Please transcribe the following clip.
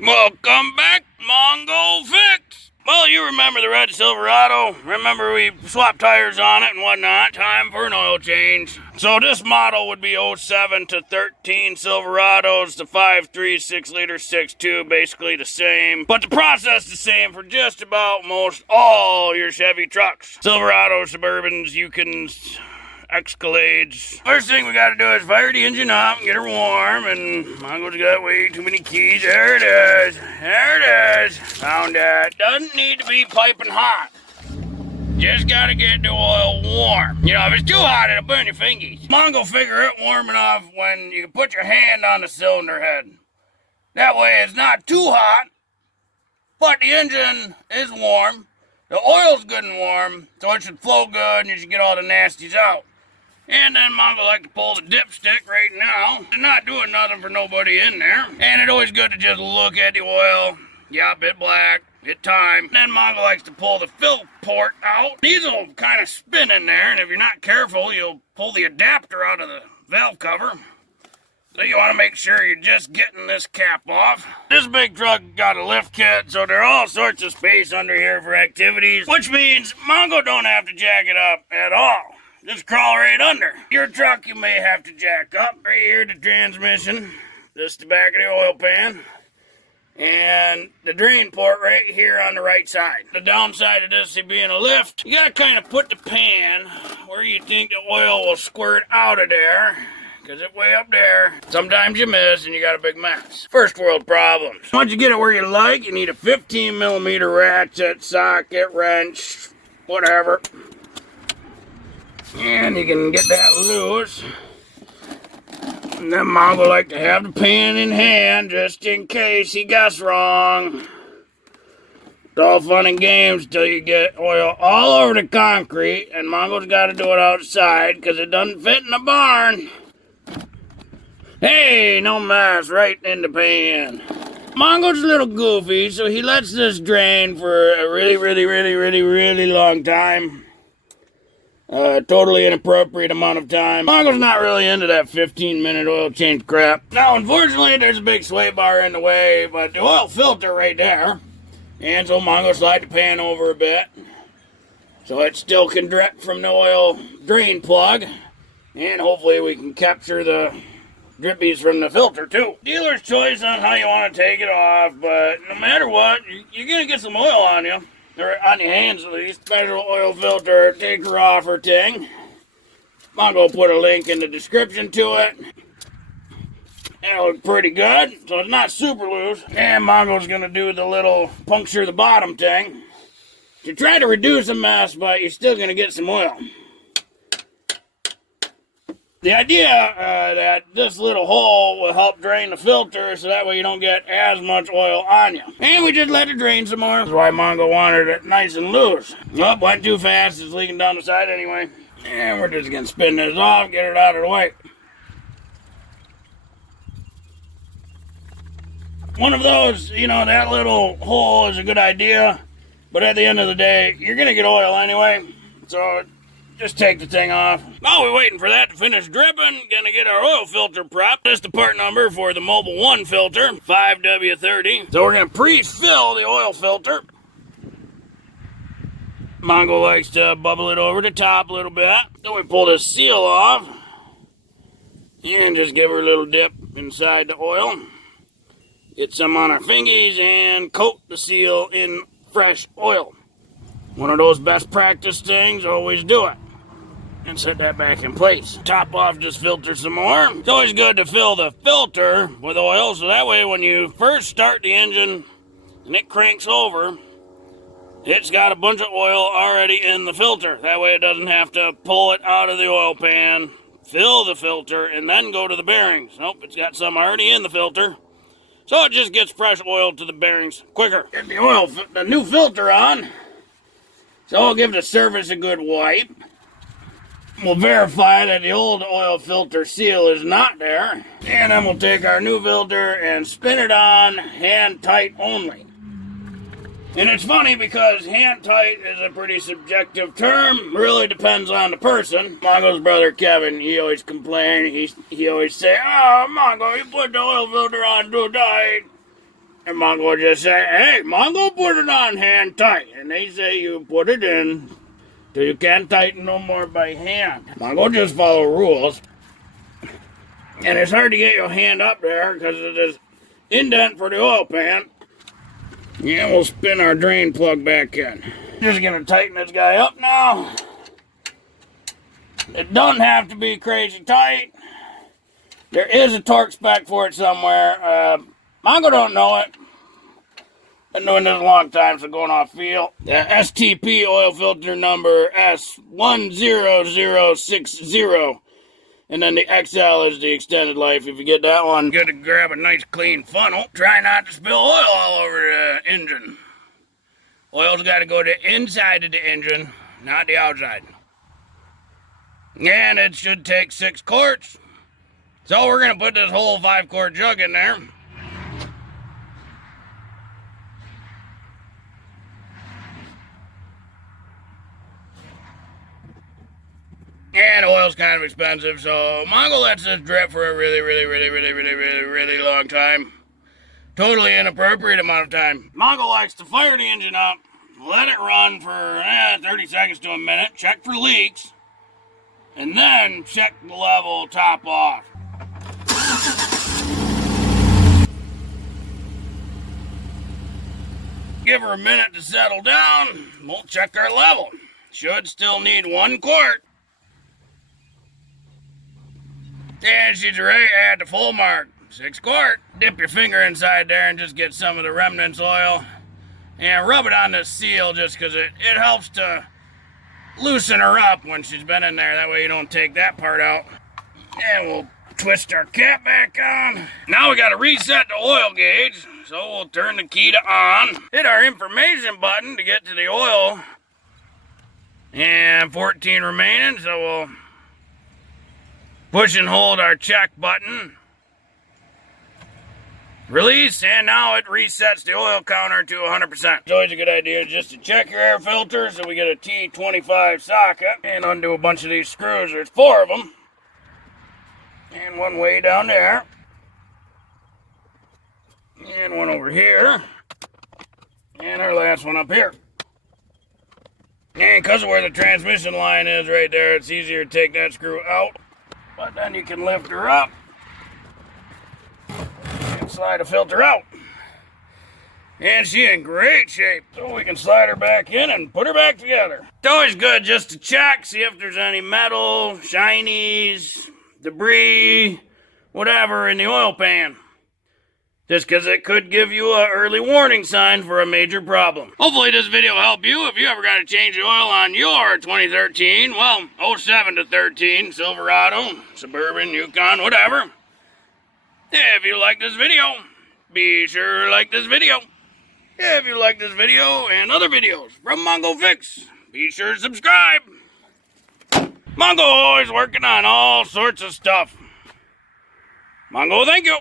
Welcome back, Mongo Fix. Well, you remember the red Silverado. Remember we swapped tires on it and whatnot. Time for an oil change. So this model would be 07 to 13 Silverados. The 5.3, 6-liter, 6.2, basically the same. But the process the same for just about most all your Chevy trucks. Silverados, Suburbans, Yukons, Escalades. First thing we gotta do is fire the engine up and get her warm, and Mongo's got way too many keys. There it is. There it is. Found that. Doesn't need to be piping hot. Just gotta get the oil warm. You know, if it's too hot, it'll burn your fingers. Mongo figure it warm enough when you can put your hand on the cylinder head. That way it's not too hot, but the engine is warm. The oil's good and warm, so it should flow good and you should get all the nasties out. And then Mongo like to pull the dipstick right now. It's not doing nothing for nobody in there. And it's always good to just look at the oil. Yep, it's black. It's time. Then Mongo likes to pull the fill port out. These will kind of spin in there, and if you're not careful, you'll pull the adapter out of the valve cover. So you want to make sure you're just getting this cap off. This big truck got a lift kit, so there are all sorts of space under here for activities, which means Mongo don't have to jack it up at all. Just crawl right under. Your truck you may have to jack up. Right here, the transmission. This the back of the oil pan. And the drain port right here on the right side. The downside of this being a lift, you gotta kind of put the pan where you think the oil will squirt out of there, because it's way up there. Sometimes you miss and you got a big mess. First world problems. Once you get it where you like, you need a 15mm ratchet, socket, wrench, whatever. And you can get that loose. And then Mongo like to have the pan in hand just in case he guessed wrong. It's all fun and games till you get oil all over the concrete, and Mongo's got to do it outside because it doesn't fit in the barn. Hey, no mess, right in the pan. Mongo's a little goofy, so he lets this drain for a really long time. Totally inappropriate amount of time. Mongo's not really into that 15-minute oil change crap. Now, unfortunately, there's a big sway bar in the way, but the oil filter right there. And so Mongo slide the pan over a bit, so it still can drip from the oil drain plug. And hopefully we can capture the drippies from the filter too. Dealer's choice on how you want to take it off, but no matter what, you're going to get some oil on you. Or on your hands at least. Special oil filter taker offer thing. Mongo put a link in the description to it. It'll look pretty good, so it's not super loose. And Mongo's gonna do the little puncture the bottom thing to try to reduce the mess, but you're still gonna get some oil. The idea that this little hole will help drain the filter so that way you don't get as much oil on you. And we just let it drain some more. That's why Mongo wanted it nice and loose. Oh, went too fast. It's leaking down the side anyway. And we're just going to spin this off, get it out of the way. One of those, you know, that little hole is a good idea. But at the end of the day, you're going to get oil anyway. So just take the thing off. While we're waiting for that to finish dripping, gonna get our oil filter prepped. This is the part number for the Mobile 1 filter, 5W30. So we're gonna pre-fill the oil filter. Mongo likes to bubble it over the top a little bit. Then we pull the seal off. And just give her a little dip inside the oil. Get some on our fingies and coat the seal in fresh oil. One of those best practice things, always do it. And set that back in place. Top off this filter some more. It's always good to fill the filter with oil, so that way when you first start the engine and it cranks over, it's got a bunch of oil already in the filter. That way it doesn't have to pull it out of the oil pan, fill the filter, and then go to the bearings. Nope, it's got some already in the filter. So it just gets fresh oil to the bearings quicker. Get the new filter on. So I'll give the surface a good wipe. We'll verify that the old oil filter seal is not there. And then we'll take our new filter and spin it on hand tight only. And it's funny because hand tight is a pretty subjective term. Really depends on the person. Mongo's brother Kevin, he always complained. He always say, "Oh, Mongo, you put the oil filter on too tight." And Mongo would just say, hey, Mongo, put it on hand tight. And they say you put it in till you can't tighten no more by hand. Mongo just follow rules. And it's hard to get your hand up there because of this indent for the oil pan. Yeah, we'll spin our drain plug back in. Just gonna tighten this guy up now. It doesn't have to be crazy tight. There is a torque spec for it somewhere. Mongo don't know it. Been doing this a long time, so going off feel. The STP oil filter number S10060. And then the XL is the extended life. If you get that one, good to grab a nice clean funnel. Try not to spill oil all over the engine. Oil's got to go to the inside of the engine, not the outside. And it should take 6 quarts. So we're going to put this whole 5-quart jug in there. And oil's kind of expensive, so Mongo lets this drip for a really long time. Totally inappropriate amount of time. Mongo likes to fire the engine up, let it run for 30 seconds to a minute, check for leaks, and then check the level top off. Give her a minute to settle down, we'll check our level. Should still need 1 quart. And she's ready at the full mark, 6 quart. Dip your finger inside there and just get some of the remnants oil. And rub it on the seal just because it helps to loosen her up when she's been in there. That way you don't take that part out. And we'll twist our cap back on. Now we got to reset the oil gauge. So we'll turn the key to on. Hit our information button to get to the oil. And 14 remaining, so we'll push and hold our check button. Release, and now it resets the oil counter to 100%. It's always a good idea just to check your air filter so we get a T25 socket and undo a bunch of these screws. There's 4 of them. And one way down there. And one over here. And our last one up here. And because of where the transmission line is right there, it's easier to take that screw out. But then you can lift her up and slide the filter out. And she's in great shape. So we can slide her back in and put her back together. It's always good just to check, see if there's any metal, shinies, debris, whatever in the oil pan. Just because it could give you an early warning sign for a major problem. Hopefully this video will help you if you ever got to change the oil on your 2013, well, 07 to 13 Silverado, Suburban, Yukon, whatever. If you like this video, be sure to like this video. If you like this video and other videos from Mongo Fix, be sure to subscribe. Mongo always working on all sorts of stuff. Mongo, thank you.